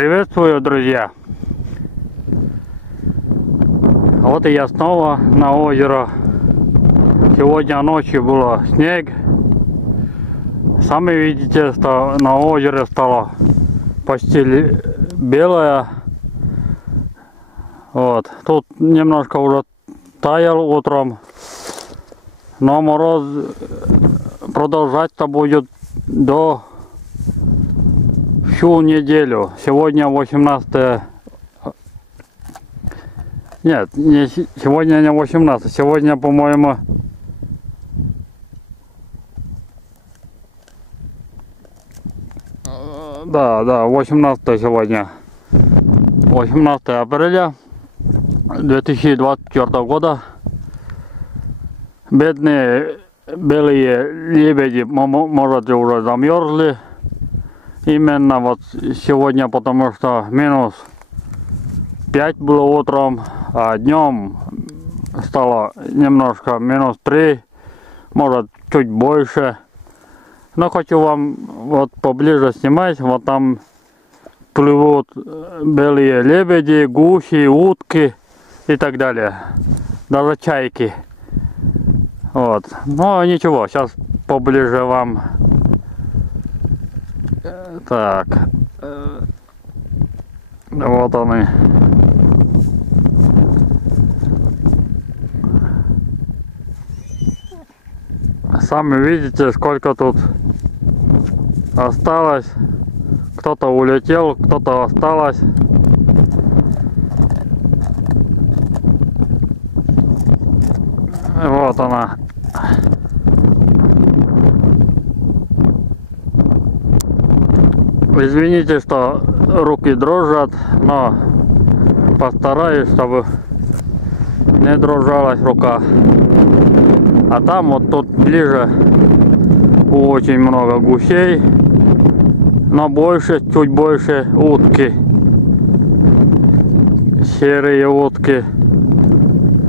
Приветствую, друзья! Вот и я снова на озеро. Сегодня ночью было снег. Сами видите, что на озере стало почти белое. Вот. Тут немножко уже таял утром. Но мороз продолжаться будет до всю неделю. Сегодня 18. Нет, сегодня не 18. Сегодня, по-моему, да, 18 сегодня. 18 апреля 2024 года. Бедные белые лебеди, может, уже замерзли. Именно вот сегодня, потому что минус 5 было утром, а днем стало немножко минус 3, может чуть больше. Но хочу вам вот поближе снимать. Вот там плывут белые лебеди, гуси, утки и так далее. Даже чайки. Вот. Но ничего, сейчас поближе вам. Так. Вот они. Сами видите, сколько тут осталось. Кто-то улетел, кто-то осталось. Вот она. Извините, что руки дрожат, но постараюсь, чтобы не дрожалась рука. А там вот тут ближе очень много гусей, но больше, чуть больше утки. Серые утки.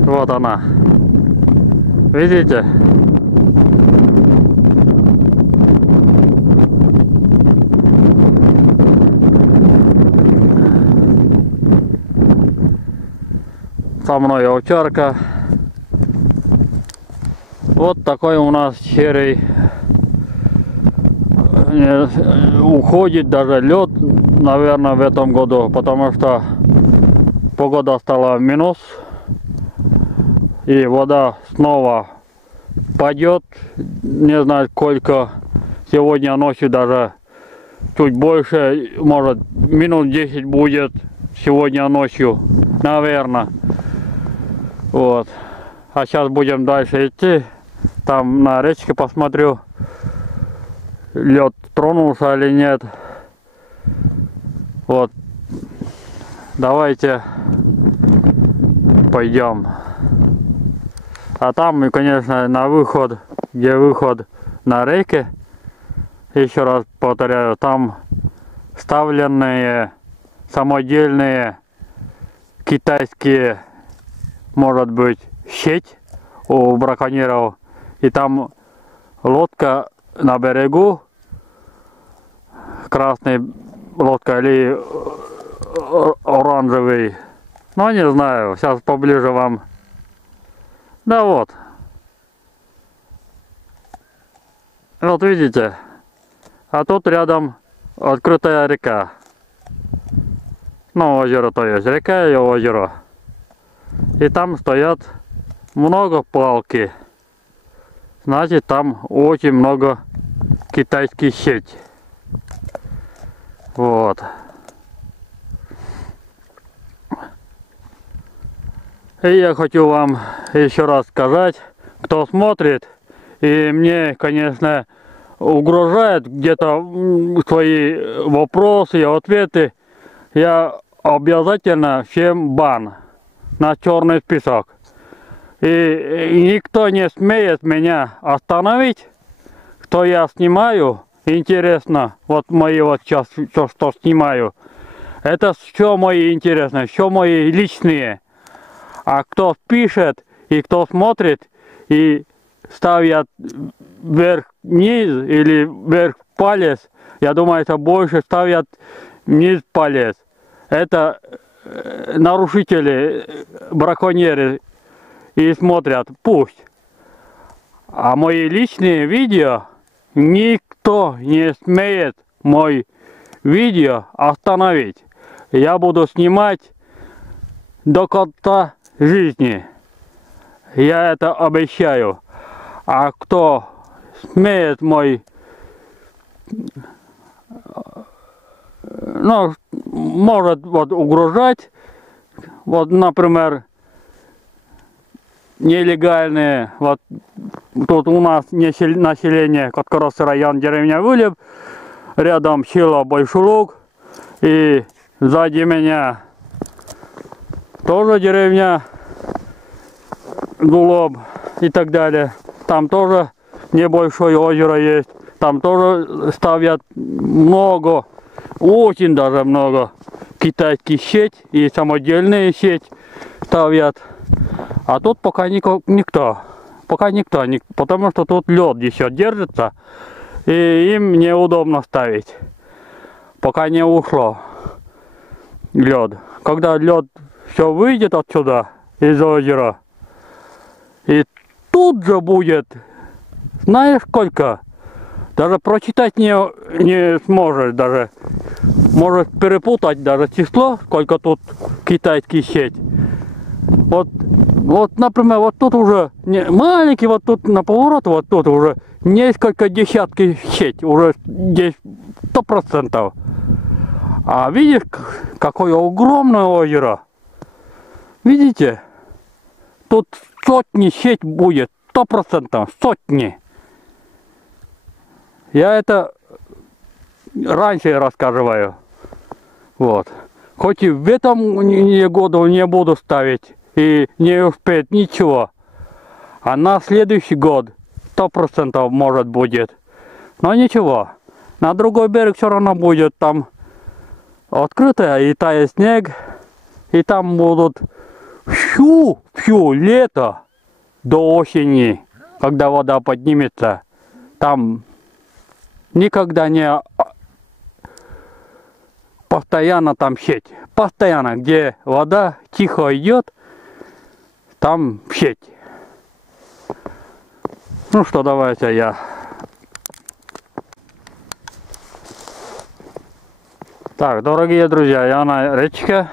Вот она. Видите? Со мной овчарка. Вот такой у нас серый. Уходит даже лед, наверное, в этом году, потому что погода стала минус. И вода снова пойдет. Не знаю сколько. Сегодня ночью даже чуть больше. Может минус 10 будет сегодня ночью. Наверное. Вот. А сейчас будем дальше идти. Там на речке посмотрю, лед тронулся или нет. Вот. Давайте пойдем. А там, конечно, на выход, где выход на реке, еще раз повторяю, там вставленные самодельные китайские, может быть, сеть у браконьеров. И там лодка на берегу, красная лодка или оранжевый, ну не знаю, сейчас поближе вам. Да вот. Вот видите, а тут рядом открытая река. Ну, озеро то есть, река и озеро. И там стоят много палки. Значит, там очень много китайских сетей. Вот. И я хочу вам еще раз сказать, кто смотрит, и мне, конечно, угрожает где-то свои вопросы и ответы, я обязательно всем бан на черный список. И никто не смеет меня остановить, что я снимаю. Интересно, вот мои вот сейчас, что снимаю, это все мои интересные, все мои личные. А кто пишет и кто смотрит и ставят вверх-вниз или вверх палец, я думаю, это больше ставят вниз полез. Это нарушители, браконьеры и смотрят, пусть. А мои личные видео никто не смеет мой видео остановить. Я буду снимать до конца жизни. Я это обещаю. А кто смеет мой, ну, может вот угрожать, вот, например, нелегальные, вот тут у нас население, Коткоросский район, деревня Вылеб, рядом село Большулук, и сзади меня тоже деревня Гулоб и так далее. Там тоже небольшое озеро есть, там тоже ставят много, очень даже много китайских сеть и самодельные сеть ставят. А тут пока никто, потому что тут лед еще держится, и им неудобно ставить, пока не ушло лед. Когда лед все выйдет отсюда, из озера, и тут же будет, знаешь сколько, даже прочитать не сможешь, даже может перепутать даже число, сколько тут китайских сеть. Вот, например, вот тут уже маленький, вот тут на поворот, вот тут уже несколько десятки сеть, уже здесь 100%. А видишь, какое огромное озеро? Видите? Тут сотни сеть будет, 100%, сотни. Я это раньше рассказываю. Вот. Хоть и в этом году не буду ставить и не успеет ничего. А на следующий год 100% может будет. Но ничего. На другой берег все равно будет там открытое и тает снег. И там будут всю лето до осени, когда вода поднимется. Там никогда не постоянно там сеть. Постоянно, где вода тихо идет, там сеть. Ну что, давайте я. Так, дорогие друзья, я на речке.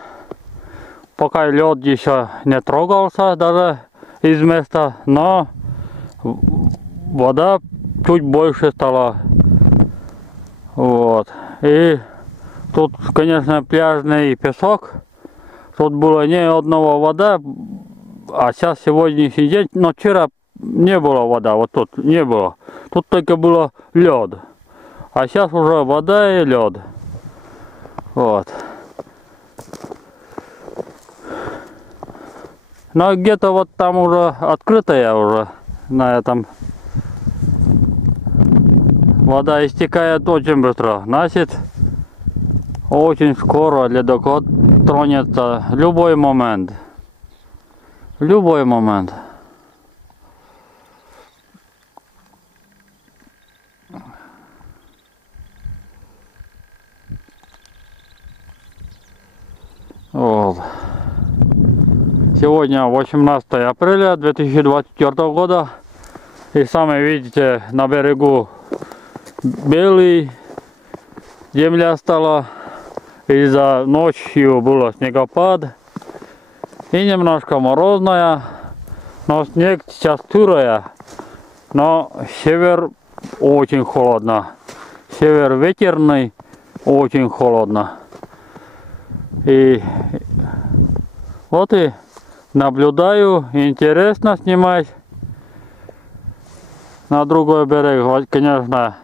Пока лед еще не трогался даже из места, но вода чуть больше стала. Вот. И тут, конечно, пляжный песок. Тут было не одного вода, а сейчас сегодняшний день, но вчера не было вода, вот тут не было. Тут только было лед. А сейчас уже вода и лед. Вот. Но где-то вот там уже открытая уже на этом. Вода истекает очень быстро. Значит, очень скоро ледокол тронется любой момент. Любой момент. Вот. Сегодня 18 апреля 2024 года. И сами видите, на берегу белый, земля стала, из-за ночью было снегопад и немножко морозная, но снег сейчас тырая, но север очень холодно, север ветерный, очень холодно. И вот и наблюдаю, интересно снимать. На другой берег, конечно,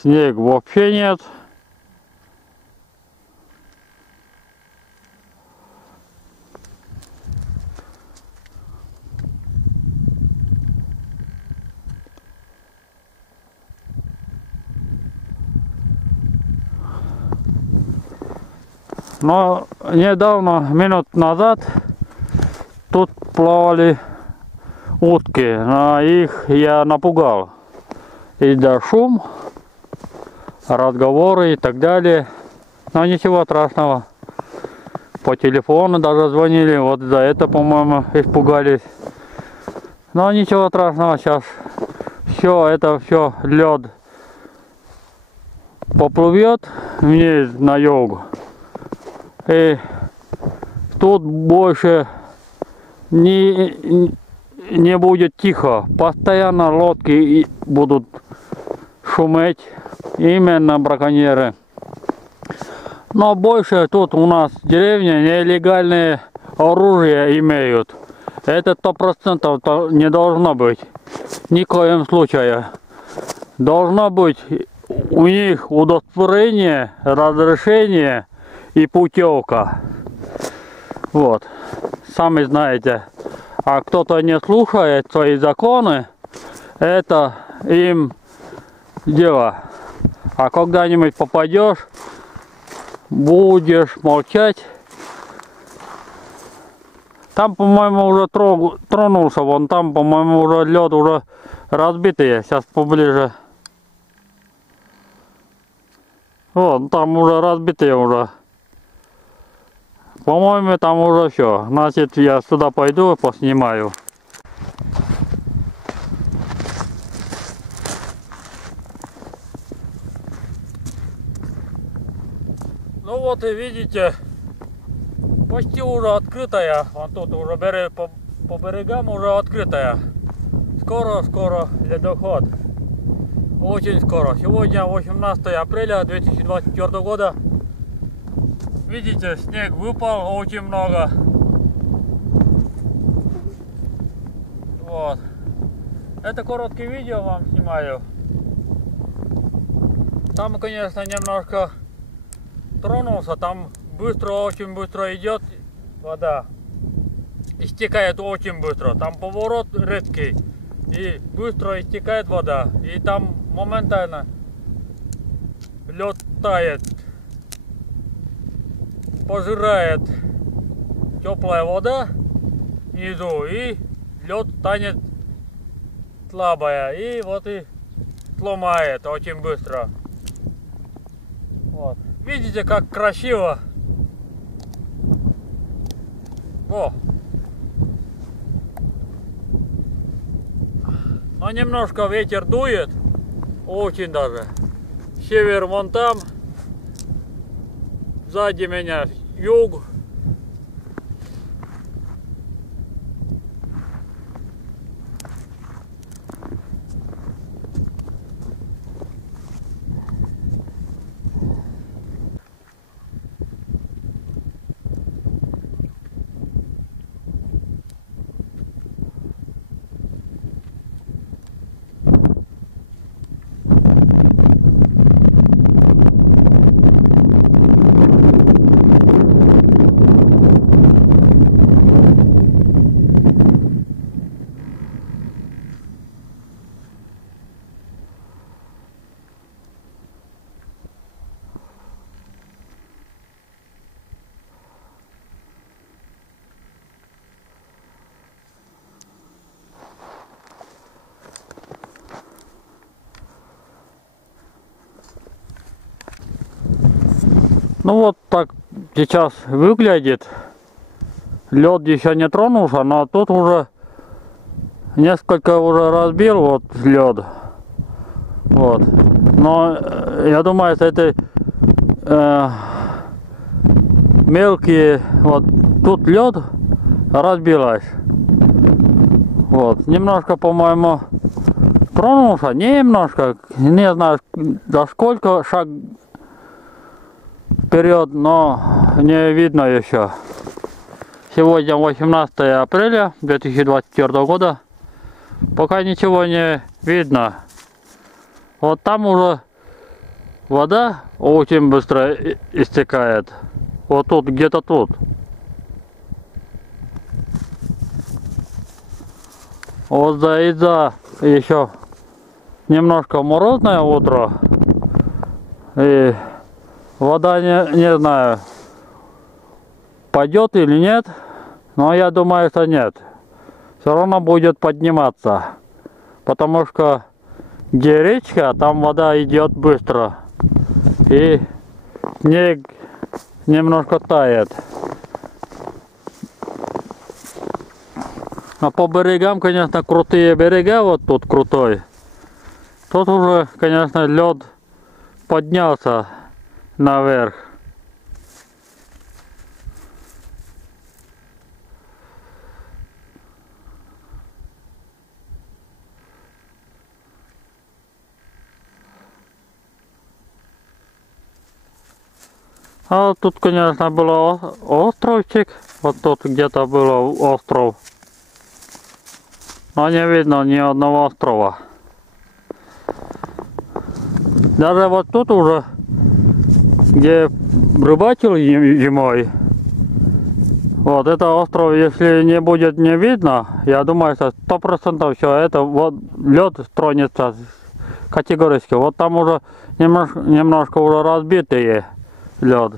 снег вообще нет. Но недавно, минут назад, тут плавали утки, но их я напугал. Из-за шум, разговоры и так далее. Но ничего страшного. По телефону даже звонили, вот за это, по-моему, испугались. Но ничего страшного, сейчас все лед поплывет вниз на юг. И тут больше не будет тихо. Постоянно лодки будут шуметь, именно браконьеры. Но больше тут у нас в деревне нелегальные оружия имеют. Это 100% не должно быть. Ни в коем случае. Должно быть у них удостоверение, разрешение и путевка. Вот. Сами знаете. А кто-то не слушает свои законы, это им дело. А когда-нибудь попадешь, будешь молчать. Там, по-моему, уже тронулся. Вон там, по-моему, уже лед уже разбитый. Сейчас поближе. Вот, там уже разбитые уже. По-моему, там уже все. Значит, я сюда пойду и поснимаю. Ну вот и видите, почти уже открытая. Вон тут уже по берегам уже открытая. Скоро ледоход. Очень скоро. Сегодня 18 апреля 2024 года. Видите, снег выпал очень много. Вот. Это короткое видео вам снимаю. Там, конечно, немножко тронулся. Там очень быстро идет вода. Истекает очень быстро. Там поворот редкий. И быстро истекает вода. И там моментально лед тает. Пожирает теплая вода внизу, и лед танет слабая, и вот и сломает очень быстро. Вот. Видите, как красиво. О! Но немножко ветер дует, очень даже. Север вон там. Сзади меня юг. Ну вот так сейчас выглядит. Лед еще не тронулся, но тут уже несколько уже разбил вот лед. Вот. Но я думаю, что это мелкие, вот тут лед разбилась. Вот. Немножко, по-моему, тронулся, немножко, не знаю за сколько шаг вперед, но не видно еще. Сегодня 18 апреля 2024 года. Пока ничего не видно. Вот там уже вода очень быстро истекает. Вот тут, где-то тут. Вот из-за еще немножко морозное утро. И вода, не знаю, пойдет или нет, но я думаю, что нет. Все равно будет подниматься, потому что где речка, там вода идет быстро. и снег немножко тает. А по берегам, конечно, крутые берега, вот тут крутой. Тут уже, конечно, лед поднялся наверх. А вот тут, конечно, был островчик. Вот тут где-то был остров. Но не видно ни одного острова. Даже вот тут уже, где рыбачил зимой, вот это остров, если не будет не видно, я думаю, что 100% все это вот лед тронется категорически. Вот там уже немножко уже разбитые лед.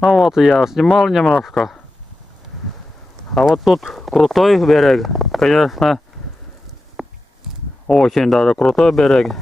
Ну вот я снимал немножко. А вот тут крутой берег, конечно, очень даже крутой берег.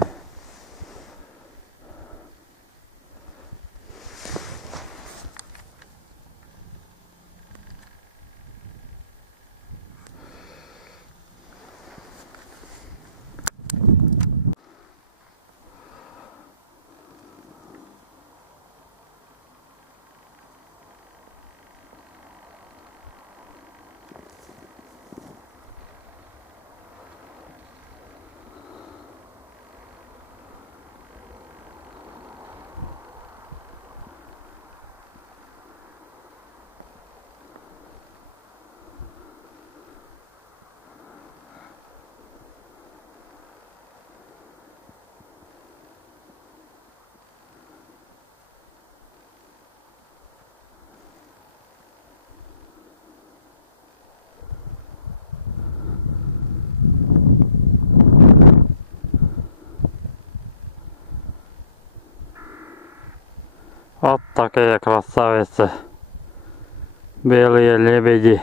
Вот такие красавицы, белые лебеди.